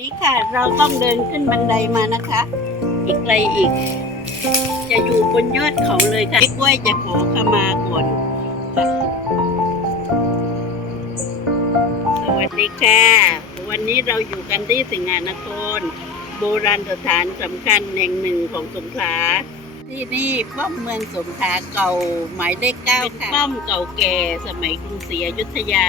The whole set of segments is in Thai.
นี่ค่ะเราต้องเดินขึ้นบันไดมานะคะ อีกไกลอีก จะอยู่บนยอดเขาเลยค่ะกล้วยจะขอขมาก่อนสวัสดีค่ะ วันนี้เราอยู่กันที่สิงหานครโบราณสถานสำคัญแห่งหนึ่งของสงขลาที่นี่ป้อมเมืองสงขลาเก่าหมายเลขเก้าค่ะป้อมเก่าแก่สมัยกรุงศรีอยุธยา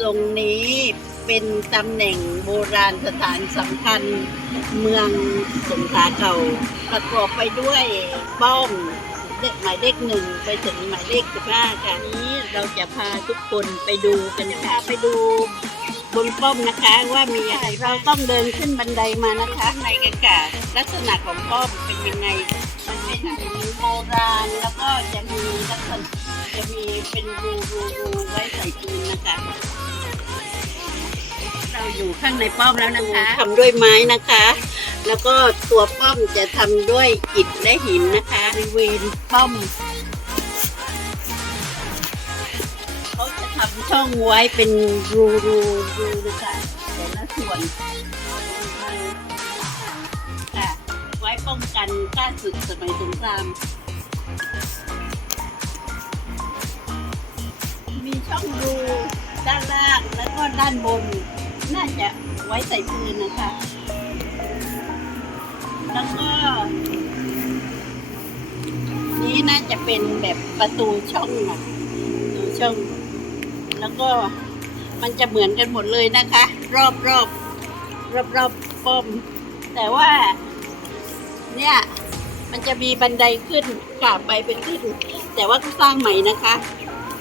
ตรงนี้ เป็นตำแหน่งโบราณสถานสำคัญเมืองสงขลาเก่า ประกอบไปด้วยป้อมเลขหมายเลขหนึ่งไปถึงหมายเลขสิบห้าค่ะนี้เราจะพาทุกคนไปดูกันค่ะไปดูบนป้อมนะคะว่ามีอะไรเราต้องเดินขึ้นบันไดมานะคะในกันค่ะลักษณะของป้อมเป็นยังไงมันเป็นโบราณแล้วก็จะมีลักษณะจะมีเป็นรูรูรูไว้ใส่ปืนนะคะ อยู่ข้างในป้อมแล้วนะคะทำด้วยไม้นะคะ แล้วก็ตัวป้อมจะทำด้วยอิฐและหินนะคะบริเวณป้อมเขาจะทำช่องไว้เป็นรูรูรูนะคะแต่ละส่วนค่ะไว้ป้องกันกล้ารศึกสมัยสงครามมีช่องรูด้านล่างแล้วก็ด้านบน น่าจะไว้ใส่ปืนนะคะ แล้วก็ นี้น่าจะเป็นแบบประตูช่องอะประตูช่อง แล้วก็มันจะเหมือนกันหมดเลยนะคะ รอบรอบรอบรอบป้อม แต่ว่า เนี่ยมันจะมีบันไดขึ้นกลับไปเป็นขึ้น แต่ว่าเขาสร้างใหม่นะคะ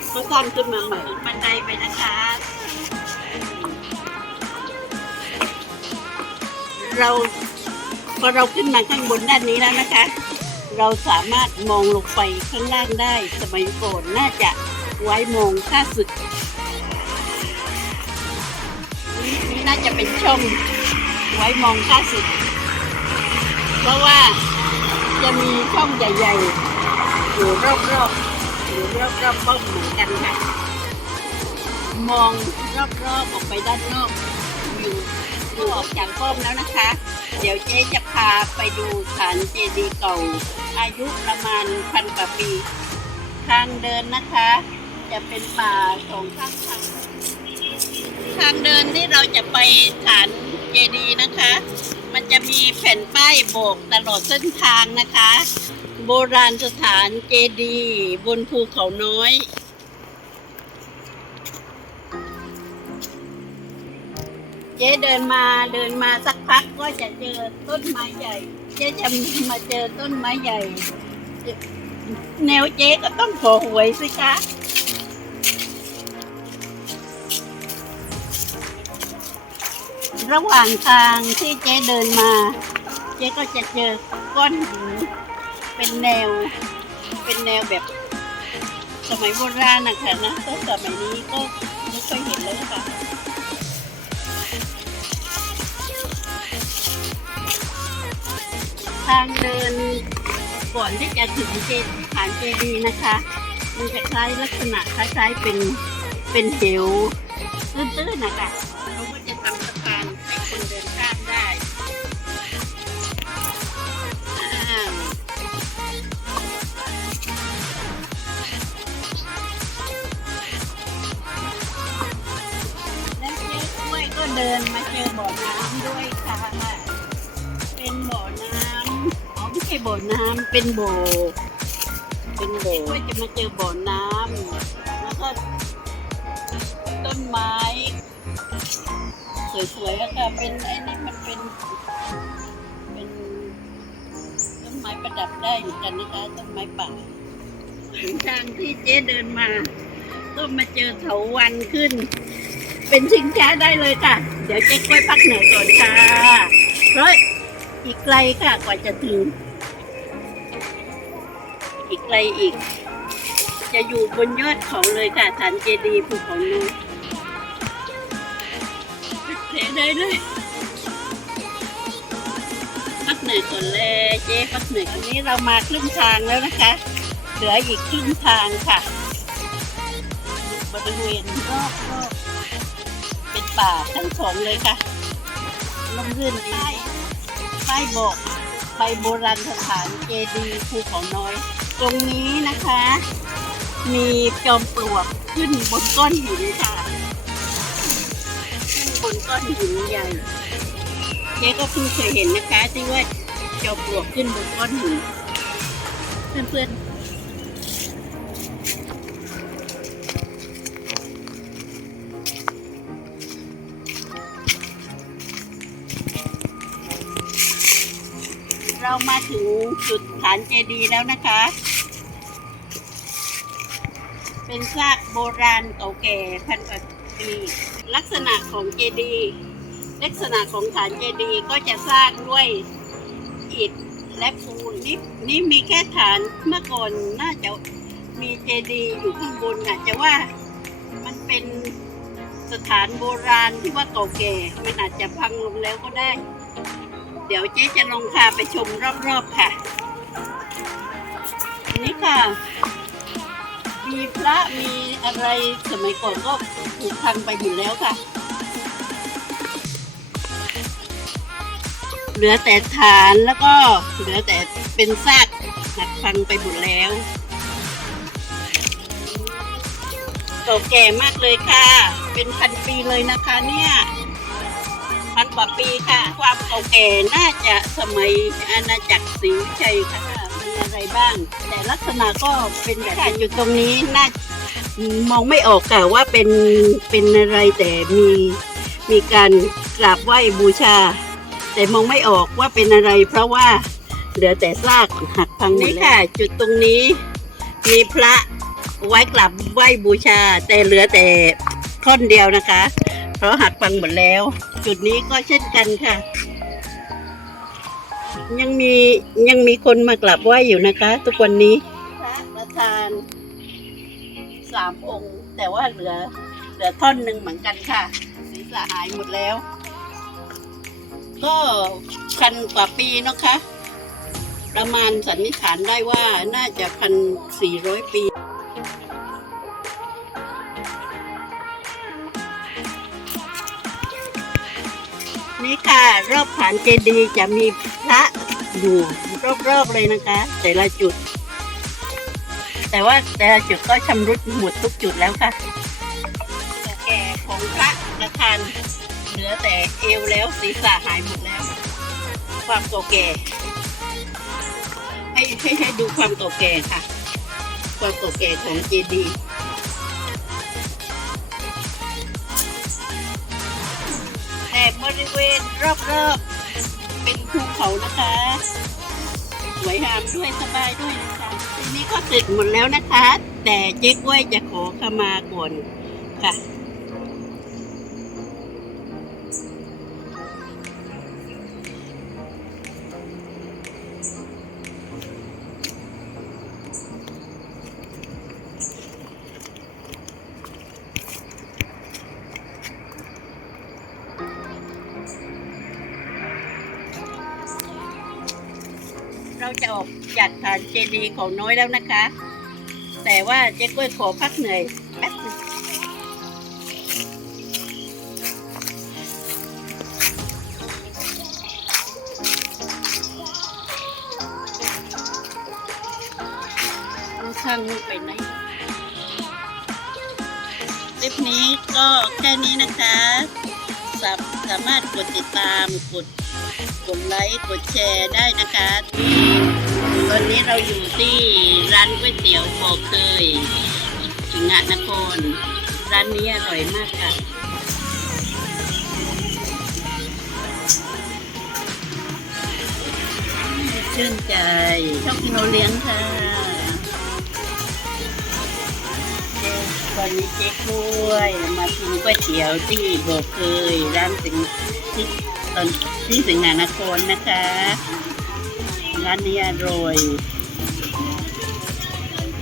เขาสร้างขึ้นมาใหม่บันไดไป เราพอเราขึ้นมาข้างบนด้านนี้แล้วนะคะ เราสามารถมองลงไปข้างล่างได้สมัยก่อนน่าจะไว้มองข้าศึกนี่น่าจะเป็นช่องไว้มองข้าศึก เพราะว่าจะมีช่องใหญ่ๆอยู่รอบๆอยู่รอบๆป้อมเหมือนกันค่ะ มองรอบๆออกไปด้านนอกอยู่ อยู่ออกจากป้มแล้วนะคะ เดี๋ยวเจ๊จะพาไปดูฐานเจดีย์เก่า อายุประมาณพันกว่าปี ทางเดินนะคะ จะเป็นป่าสองข้างทางทางเดินที่เราจะไปฐานเจดีย์นะคะ มันจะมีแผ่นป้ายโบกตลอดเส้นทางนะคะ โบราณสถานเจดีย์บนภูเขาน้อย เจ๊เดินมาเดินมาสักพักก็จะเจอต้นไม้ใหญ่ เจ๊จะมาเจอต้นไม้ใหญ่ แนวเจ๊ก็ต้องขอหวยสิคะระหว่างทางที่เจ๊เดินมา เจ๊ก็จะเจอก้อนหินเป็นแนว เป็นแนวแบบ สมัยโบราณนะคะนะแต่สมัยนี้ก็ไม่ค่อยเห็นแล้วค่ะ ทางเดินก่อนที่จะถึงเจดีย์ฐานเจดีย์นะคะ มันจะคล้ายลักษณะคล้ายๆเป็นเป็นเหวตื้นๆนะคะเขาก็จะทำสะพานให้คนเดินข้ามได้แล้วเจ๊กล้วยก็เดินมาเจอบ่อน้ำด้วยค่ะ เป็นบ่อน้ำ ช่บ่อน้ำเป็นบ่อเป็นบ่อว่าจะมาเจอบ่อน้ำแล้วก็ต้นไม้ สวยๆอะค่ะเป็นไอ้นี่มันเป็นเป็นต้นไม้ประดับได้เหมือนกันนะคะต้นไม้ป่าทางที่เจ๊เดินมา ก็มาเจอเถาวันขึ้น เป็นชิงช้าได้เลยค่ะ เดี๋ยวเจ๊กล้วยพักเหนือก่อนค่ะเพราะอีกไกลค่ะกว่าจะถึง อีกไกลอีก จะอยู่บนยอดเขาเลยค่ะฐานเจดีย์ภูเขานูเทได้เลยพักเหนื่อยก่อนเลยเจ๊พักเหนื่อยอันนี้เรามาครึ่งทางแล้วนะคะ เหลืออีกครึ่งทางค่ะบริเวณรอบๆเป็นป่าทั้งสองเลยค่ะมร่มรื่นดีป้ายบอกไปโบราณสถานเจดีย์ภูเขาน้อย ตรงนี้นะคะ มีจอมปลวกขึ้นบนก้อนหินค่ะ ขึ้นบนก้อนหินใหญ่เจ๊ก็เพิ่งเคยเห็นนะคะที่ว่าจอมปลวกขึ้นบนก้อนหินเพื่อนๆ เรามาถึงจุดฐานเจดีย์แล้วนะคะ เป็นซากโบราณเก่าแก่พันกว่าปีลักษณะของเจดีย์ลักษณะของฐานเจดีย์ก็จะสร้างด้วยอิฐและปูนนี่นี่มีแค่ฐานเมื่อก่อนน่าจะมีเจดีย์อยู่ข้างบนอะจะว่ามันเป็นสถานโบราณที่ว่าเก่าแก่มันอาจจะพังลงแล้วก็ได้ เดี๋ยวเจ๊จะลงพาไปชมรอบๆค่ะ นี่ค่ะ มีพระมีอะไรสมัยก่อนก็ถูกพังไปหมดแล้วค่ะ เหลือแต่ฐานแล้วก็เหลือแต่เป็นซากหักพังไปหมดแล้วเก่าแก่มากเลยค่ะ เป็นพันปีเลยนะคะเนี่ย พันกว่าปีค่ะ ความเก่าแก่น่าจะสมัยอาณาจักรศรีวิชัยค่ะมีอะไรบ้าง แต่ลักษณะก็เป็นแบบนี้อยู่ตรงนี้น่ามองไม่ออกค่ะว่าเป็นเป็นอะไรแต่มีมีการกราบไหว้บูชา แต่มองไม่ออกว่าเป็นอะไร เพราะว่าเหลือแต่ซากหักพังหมดแล้วค่ะ จุดตรงนี้มีพระไว้กราบไหว้บูชา แต่เหลือแต่ท่อนเดียวนะคะ เพราะหักพังหมดแล้ว จุดนี้ก็เช่นกันค่ะ ยังมียังมีคนมากราบไหว้อยู่นะคะ ทุกวันนี้พระประธานสามองค์ แต่ว่าเหลือเหลือท่อนหนึ่งเหมือนกันค่ะศีรษะหายหมดแล้ว ก็พันกว่าปีนะคะ ประมาณสันนิษฐานได้ว่าน่าจะพันสี่ร้อยปี นี่ค่ะ รอบฐานเจดีย์จะมีพระอยู่รอบๆเลยนะคะ แต่ละจุด แต่ว่าแต่ละจุดก็ชำรุดหมดทุกจุดแล้วค่ะแก่ของพระประธานเหลือแต่เอวแล้วศีรษะหายหมดแล้ว ความเก่าแก่ให้ให้ให้ดูความเก่าแก่ค่ะ ความเก่าแก่ของเจดีย์ ริเวณรอบๆเป็นภูเขานะคะสวยงามด้วยสบายด้วยนะคะทีนี้ก็เสร็จหมดแล้วนะคะ แต่เจ๊กล้วยจะขอขมาก่อนค่ะ เราจะออกจากฐานเจดีย์ของน้อยแล้วนะคะ แต่ว่าเจ๊กล้วยขอพักเหนื่อยแป๊บนึงเราช่างไปไหนคลิปนี้ก็แค่นี้นะคะ สามารถกดติดตามกด กดไลค์กดแชร์ได้นะคะที่ตอนนี้เราอยู่ที่ร้านก๋วยเตี๋ยวบ่อเคยสิงหนคร ร้านนี้อร่อยมากค่ะชื่นใจชอบกินโอเลี้ยงค่ะเจ๊วันนี้เจ๊กล้วย มากินก๋วยเตี๋ยวที่บ่อเคยร้านสิงที่ ตอนที่สิงห์นครนะคะ ร้านนี้อร่อย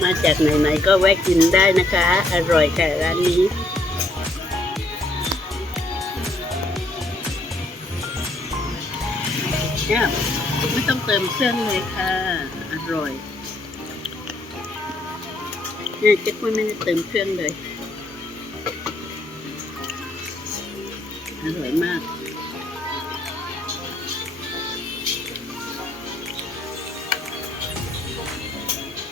มาจากไหนๆก็แวะกินได้นะคะ อร่อยค่ะร้านนี้เนี่ยไม่ต้องเติมเครื่องเลยค่ะ อร่อยเนี่ยเจ๊กุ้ยไม่ได้เติมเครื่องเลย อร่อยมาก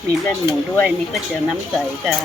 มีเล่นหมูด้วยนี่ก็เจอน้ำใสค่ะ